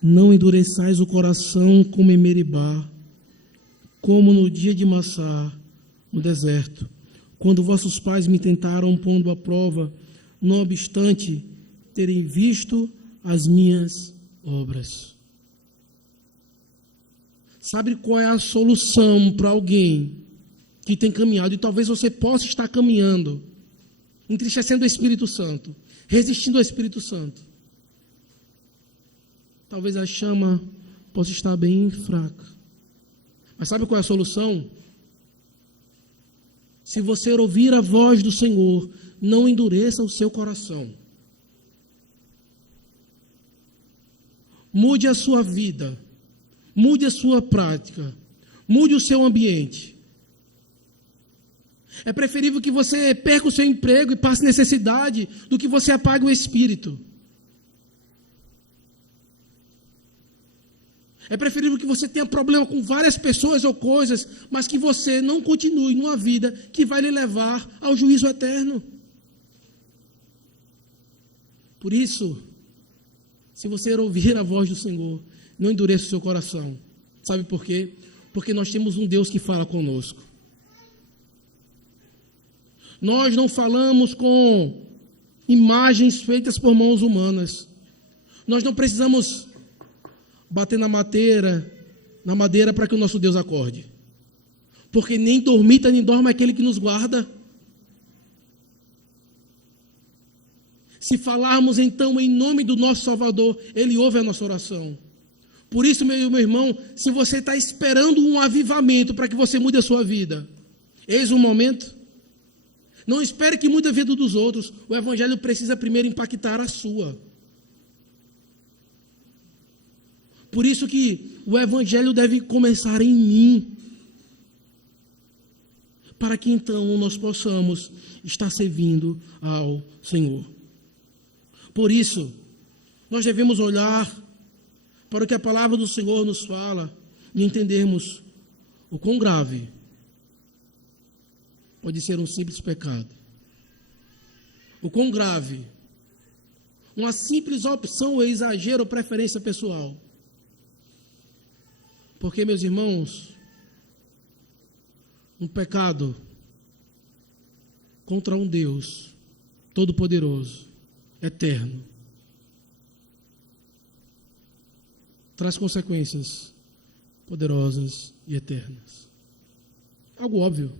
não endureçais o coração como em Meribá, como no dia de Massá, no deserto, quando vossos pais me tentaram pondo à prova, não obstante terem visto as minhas obras. Sabe qual é a solução para alguém que tem caminhado, e talvez você possa estar caminhando, entristecendo o Espírito Santo, resistindo ao Espírito Santo? Talvez a chama possa estar bem fraca. Mas sabe qual é a solução? Se você ouvir a voz do Senhor, não endureça o seu coração. Mude a sua vida. Mude a sua prática. Mude o seu ambiente. É preferível que você perca o seu emprego e passe necessidade do que você apague o espírito. É preferível que você tenha problema com várias pessoas ou coisas, mas que você não continue numa vida que vai lhe levar ao juízo eterno. Por isso, se você ouvir a voz do Senhor, não endureça o seu coração. Sabe por quê? Porque nós temos um Deus que fala conosco. Nós não falamos com imagens feitas por mãos humanas. Nós não precisamos bater na madeira para que o nosso Deus acorde. Porque nem dormita nem dorme aquele que nos guarda. Se falarmos então em nome do nosso Salvador, Ele ouve a nossa oração. Por isso, meu irmão, se você está esperando um avivamento para que você mude a sua vida, eis o momento. Não espere que mude a vida dos outros. O Evangelho precisa primeiro impactar a sua. Por isso que o Evangelho deve começar em mim. Para que então nós possamos estar servindo ao Senhor. Por isso, nós devemos olhar para o que a palavra do Senhor nos fala e entendermos o quão grave pode ser um simples pecado. O quão grave uma simples opção ou exagero ou preferência pessoal. Porque, meus irmãos, um pecado contra um Deus todo-poderoso, eterno, traz consequências poderosas e eternas. Algo óbvio.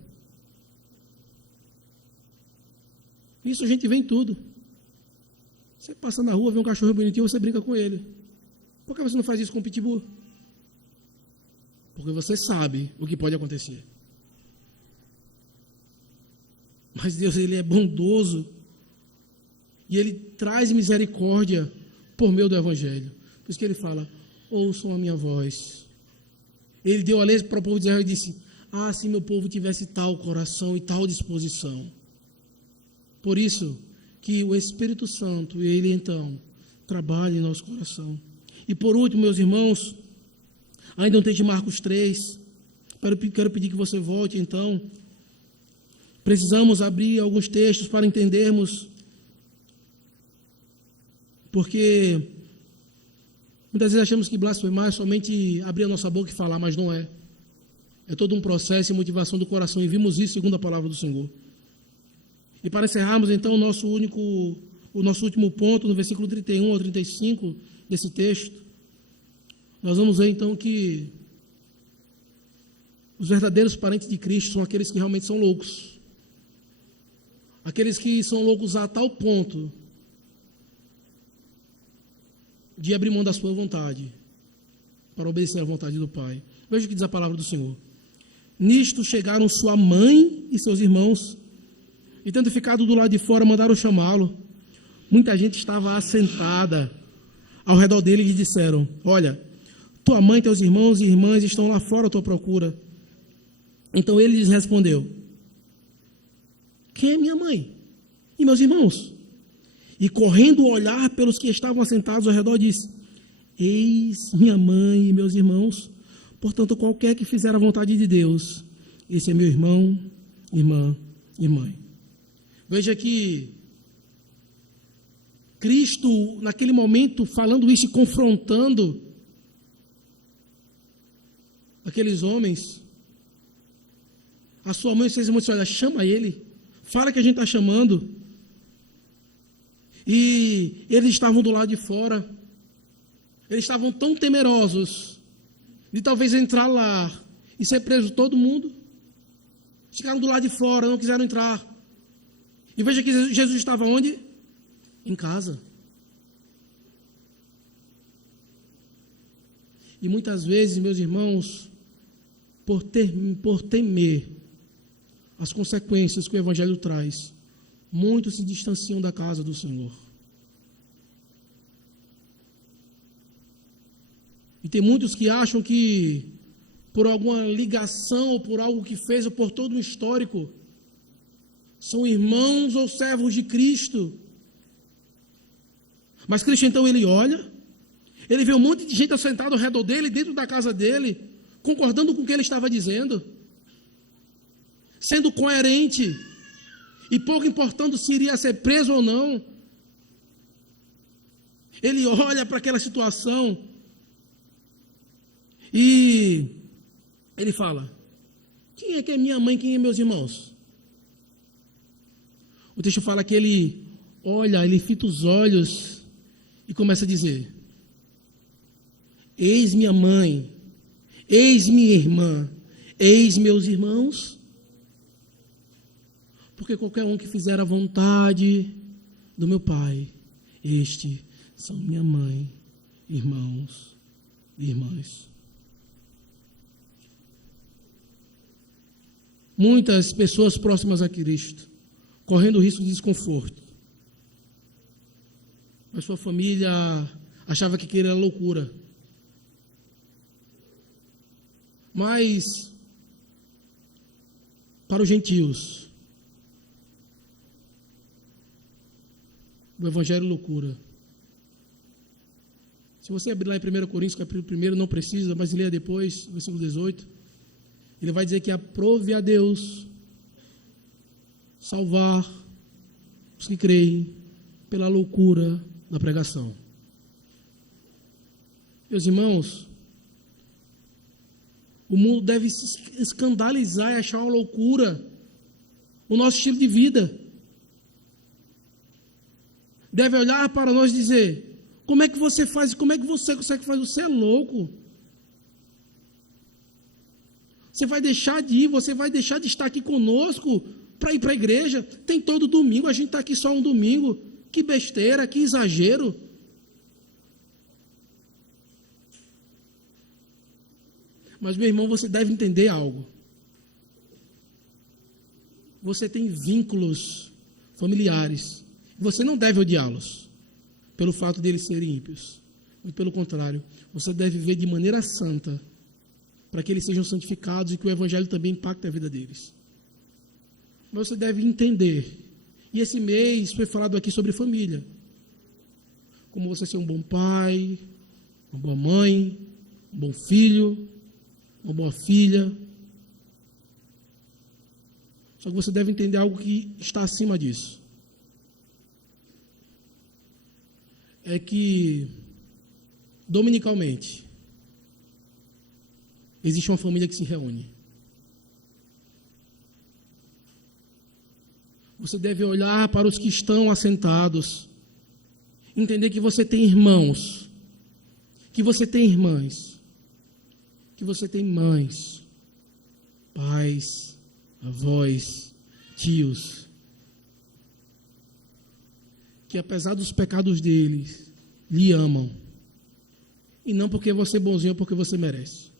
Isso a gente vê em tudo. Você passa na rua, vê um cachorro bonitinho, você brinca com ele. Por que você não faz isso com o pitbull? Porque você sabe o que pode acontecer. Mas Deus, Ele é bondoso. E Ele traz misericórdia por meio do Evangelho. Por isso que Ele fala, ouçam a minha voz. Ele deu a lei para o povo de Israel e disse, se meu povo tivesse tal coração e tal disposição. Por isso que o Espírito Santo, Ele então, trabalha em nosso coração. E por último, meus irmãos, Ainda não tem de Marcos 3. Quero pedir que você volte, então. Precisamos abrir alguns textos para entendermos, porque muitas vezes achamos que blasfemar é somente abrir a nossa boca e falar, mas não é. É todo um processo e motivação do coração, e vimos isso segundo a palavra do Senhor. E para encerrarmos, então, o nosso último ponto, no versículo 31 ao 35 desse texto, nós vamos ver, então, que os verdadeiros parentes de Cristo são aqueles que realmente são loucos. Aqueles que são loucos a tal ponto de abrir mão da sua vontade para obedecer à vontade do Pai. Veja o que diz a palavra do Senhor. Nisto chegaram sua mãe e seus irmãos, e tendo ficado do lado de fora, mandaram chamá-lo. Muita gente estava assentada ao redor dele e lhe disseram: olha, tua mãe, teus irmãos e irmãs estão lá fora à tua procura. Então ele lhes respondeu: quem é minha mãe e meus irmãos? E correndo o olhar pelos que estavam assentados ao redor, disse: eis minha mãe e meus irmãos. Portanto, qualquer que fizer a vontade de Deus, esse é meu irmão, irmã e mãe. Veja que Cristo, naquele momento, falando isso e confrontando aqueles homens, a sua mãe e seus irmãos disseram: olha, chama ele, fala que a gente está chamando. E eles estavam do lado de fora, eles estavam tão temerosos de talvez entrar lá e ser preso todo mundo. Ficaram do lado de fora, não quiseram entrar. E veja que Jesus estava onde? Em casa. E muitas vezes, meus irmãos, por temer as consequências que o Evangelho traz, muitos se distanciam da casa do Senhor. E tem muitos que acham que, por alguma ligação, ou por algo que fez, ou por todo um histórico, são irmãos ou servos de Cristo. Mas Cristo, então, ele olha, ele vê um monte de gente assentada ao redor dele, dentro da casa dele, concordando com o que ele estava dizendo, sendo coerente, e pouco importando se iria ser preso ou não. Ele olha para aquela situação e ele fala: quem é que é minha mãe, quem é meus irmãos? O texto fala que ele olha, ele fita os olhos e começa a dizer: eis minha mãe, eis minha irmã, eis meus irmãos. Porque qualquer um que fizer a vontade do meu Pai, este são minha mãe, irmãos e irmãs. Muitas pessoas próximas a Cristo, correndo o risco de desconforto. Mas sua família achava que aquilo era loucura. Mas, para os gentios, o Evangelho é loucura. Se você abrir lá em 1 Coríntios, capítulo 1, não precisa, mas leia depois, versículo 18, ele vai dizer que aprove a Deus salvar os que creem pela loucura da pregação. Meus irmãos, o mundo deve se escandalizar e achar uma loucura o nosso estilo de vida. Deve olhar para nós e dizer: como é que você faz? Como é que você consegue fazer? Você é louco. Você vai deixar de ir, você vai deixar de estar aqui conosco para ir para a igreja? Tem todo domingo, a gente está aqui só um domingo. Que besteira, que exagero. Mas, meu irmão, você deve entender algo. Você tem vínculos familiares. Você não deve odiá-los pelo fato de eles serem ímpios. Muito pelo contrário, você deve viver de maneira santa para que eles sejam santificados e que o Evangelho também impacte a vida deles. Mas você deve entender. E esse mês foi falado aqui sobre família. Como você ser um bom pai, uma boa mãe, um bom filho, uma boa filha. Só que você deve entender algo que está acima disso. É que, dominicalmente, existe uma família que se reúne. Você deve olhar para os que estão assentados, entender que você tem irmãos, que você tem irmãs, que você tem mães, pais, avós, tios, que apesar dos pecados deles, lhe amam. E não porque você é bonzinho ou porque você merece.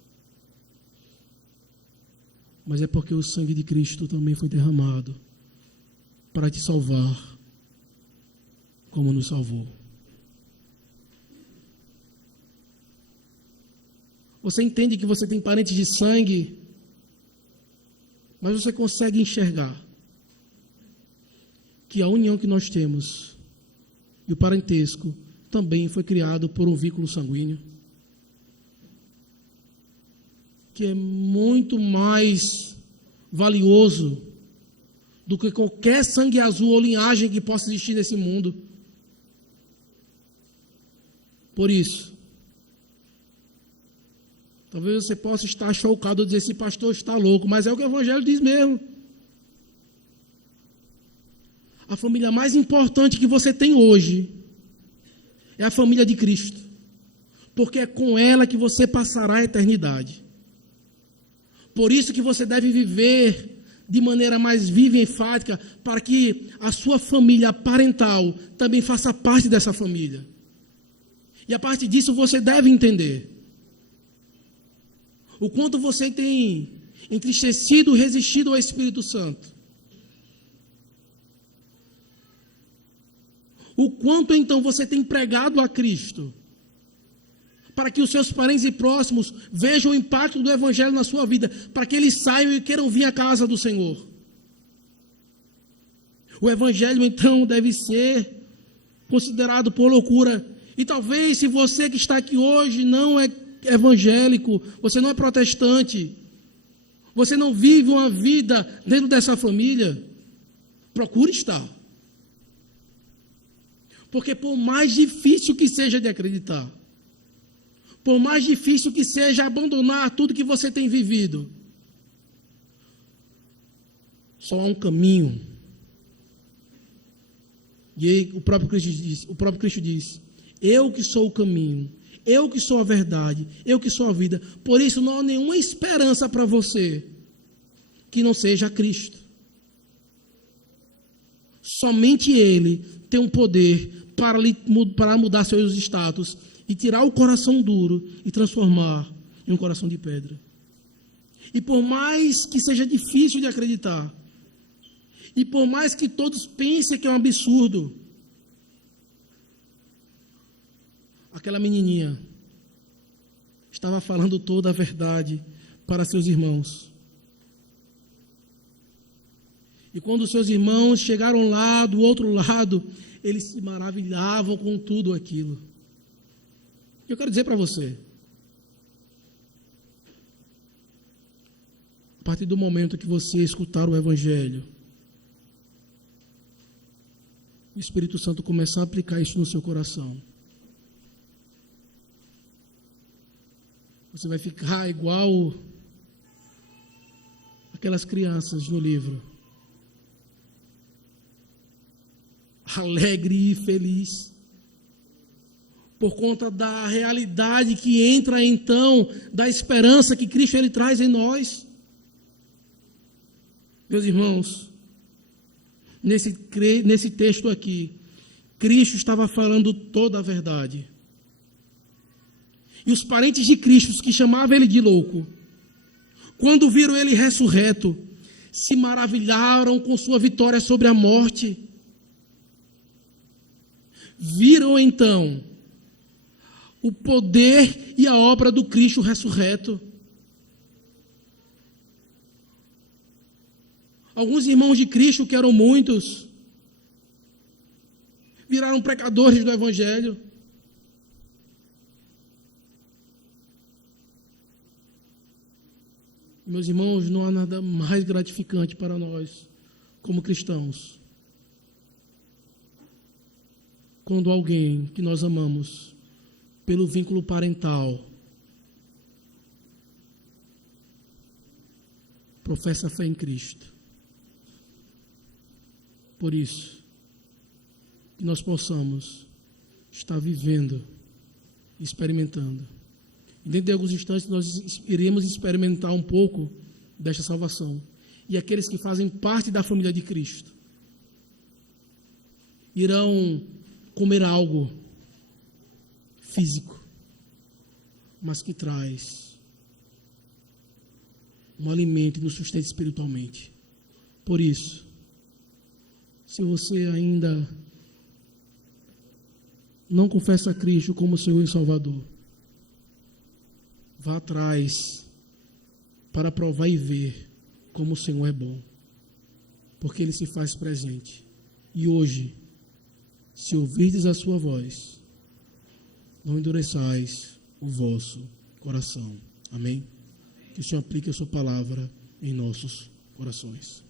Mas é porque o sangue de Cristo também foi derramado para te salvar, como nos salvou. Você entende que você tem parentes de sangue, mas você consegue enxergar que a união que nós temos e o parentesco também foi criado por um vínculo sanguíneo, que é muito mais valioso do que qualquer sangue azul ou linhagem que possa existir nesse mundo. Por isso, talvez você possa estar chocado e dizer, esse pastor está louco, mas é o que o Evangelho diz mesmo. A família mais importante que você tem hoje é a família de Cristo, porque é com ela que você passará a eternidade. Por isso que você deve viver de maneira mais viva e enfática, para que a sua família parental também faça parte dessa família. E a partir disso você deve entender o quanto você tem entristecido e resistido ao Espírito Santo. O quanto então você tem pregado a Cristo, para que os seus parentes e próximos vejam o impacto do Evangelho na sua vida, para que eles saiam e queiram vir à casa do Senhor. O Evangelho então deve ser considerado por loucura. E talvez se você que está aqui hoje não é evangélico, você não é protestante, você não vive uma vida dentro dessa família, procure estar. Porque por mais difícil que seja de acreditar, por mais difícil que seja abandonar tudo que você tem vivido, só há um caminho. E aí, o próprio Cristo diz, eu que sou o caminho, eu que sou a verdade, eu que sou a vida. Por isso não há nenhuma esperança para você que não seja Cristo. Somente Ele tem um poder para mudar seus status e tirar o coração duro e transformar em um coração de pedra. E por mais que seja difícil de acreditar, e por mais que todos pensem que é um absurdo, aquela menininha estava falando toda a verdade para seus irmãos. E quando os seus irmãos chegaram lá do outro lado, eles se maravilhavam com tudo aquilo. Eu quero dizer para você, a partir do momento que você escutar o Evangelho, o Espírito Santo começar a aplicar isso no seu coração, você vai ficar igual aquelas crianças no livro, alegre e feliz, por conta da realidade que entra então, da esperança que Cristo ele traz em nós. Meus irmãos, nesse texto aqui, Cristo estava falando toda a verdade. E os parentes de Cristo, que chamavam ele de louco, quando viram ele ressurreto, se maravilharam com sua vitória sobre a morte. Viram então o poder e a obra do Cristo ressurreto. Alguns irmãos de Cristo, que eram muitos, viraram pecadores do Evangelho. Meus irmãos, não há nada mais gratificante para nós, como cristãos, quando alguém que nós amamos, pelo vínculo parental, professa a fé em Cristo. Por isso, que nós possamos estar vivendo, experimentando. E dentro de alguns instantes nós iremos experimentar um pouco desta salvação. E aqueles que fazem parte da família de Cristo irão comer algo físico, mas que traz um alimento e nos sustenta espiritualmente. Por isso, se você ainda não confessa a Cristo como Senhor e Salvador, vá atrás para provar e ver como o Senhor é bom, porque Ele se faz presente. E hoje, se ouvirdes a sua voz, não endureçais o vosso coração. Amém? Que o Senhor aplique a sua palavra em nossos corações.